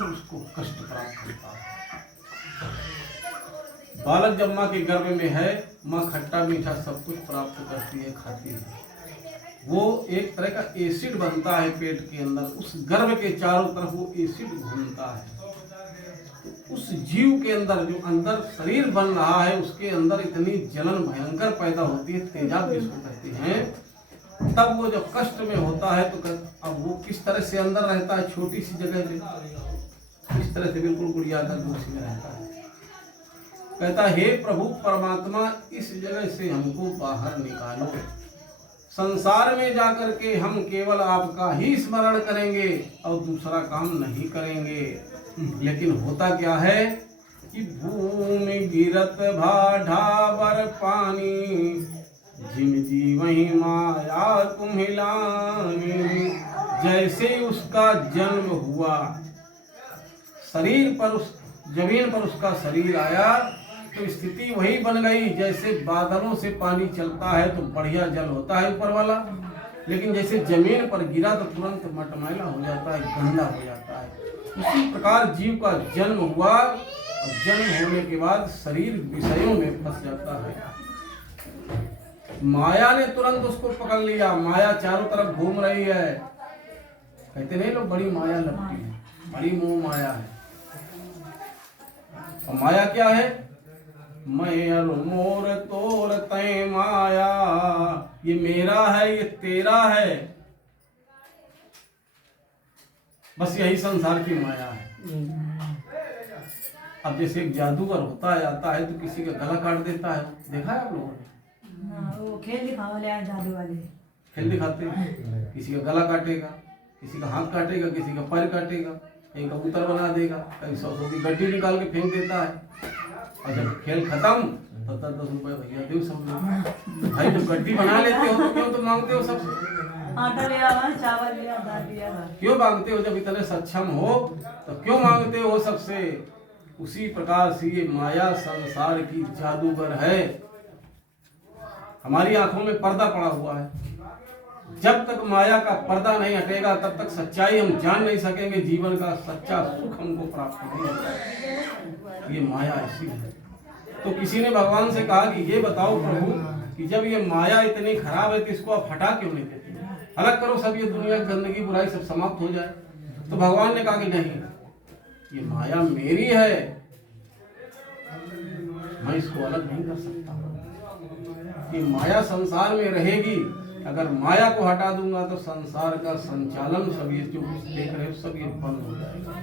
जाकर उसको कष्ट प्राप्त होता है। बालक जब माँ के गर्भ में है, माँ खट्टा मीठा सब कुछ प्राप्त करती है, खाती है। वो एक तरह का एसिड बनता है पेट के अंदर, उस गर्भ के चारों तरफ वो एसिड घूमता है। तो उस जीव के अंदर जो अंदर शरीर बन रहा है, उसके अंदर इतनी जलन भयंकर पैदा होती है, तेजाब जिसको कहते हैं। तब वो जब कष्ट में होता है तो अब वो किस तरह से अंदर रहता है, छोटी सी जगह में, इस तरह से बिल्कुल गुड़िया कर उसी में रहता है। कहता हे प्रभु परमात्मा, इस जगह से हमको बाहर निकालो। संसार में जाकर के हम केवल आपका ही स्मरण करेंगे और दूसरा काम नहीं करेंगे। लेकिन होता क्या है कि भूमि गिरत भाढ़ावर पानी, जिम जी वही माया कुम्हिलानी। जैसे ही उसका जन्म हुआ, शरीर पर उस जमीन पर उसका शरीर आया तो स्थिति वही बन गई जैसे बादलों से पानी चलता है तो बढ़िया जल होता है ऊपर वाला, लेकिन जैसे जमीन पर गिरा तो तुरंत मटमैला हो जाता है, गंदा हो जाता है। उसी प्रकार जीव का जन्म हुआ और जन्म होने के बाद शरीर विषयों में फंस जाता है। माया ने तुरंत उसको पकड़ लिया, माया चारों तरफ घूम रही है। कहते नहीं लोग, बड़ी माया लगती है, बड़ी मोह माया है। और माया क्या है? मैं और मोर तोर तय माया, ये मेरा है, ये तेरा है, बस यही संसार की माया है। अब जैसे एक जादूगर होता है, आता है तो किसी का गला काट देता है, देखा है आप लोगों ने? वो खेल दिखाने वाले जादू वाले खेल दिखाते हैं, किसी का गला काटेगा, किसी का हाथ काटेगा, किसी का पैर काटेगा, कहीं कबूतर बना देगा, कहीं 100 की गड्डी निकाल के फेंक देता है। और जब खेल खत्म तो 10-10 रुपए भैया दो सब लोग। भाई जब गड्डी बना लेते हो तो क्यों तो मांगते हो सबसे? आटा लिया, चावल लिया, दाल लिया, क्यों मांगते हो? जब इतने सक्षम हो तो क्यों मांगते हो सबसे? उसी प्रकार से ये माया संसार की जादूगर है। हमारी आंखों में पर्दा पड़ा हुआ है। जब तक माया का पर्दा नहीं हटेगा तब तक सच्चाई हम जान नहीं सकेंगे, जीवन का सच्चा सुख हमको प्राप्त नहीं होगा। ये माया ऐसी है। तो किसी ने भगवान से कहा कि ये बताओ प्रभु कि जब ये माया इतनी खराब है तो इसको आप हटा क्यों नहीं देते? अलग करो सब, ये दुनिया की गंदगी बुराई सब समाप्त हो जाए। तो भगवान ने कहा कि नहीं, ये माया मेरी है, मैं इसको अलग नहीं कर सकता। ये माया संसार में रहेगी, अगर माया को हटा दूंगा तो संसार का संचालन सब ये जो देख रहे हो सब ये बंद हो जाएगा।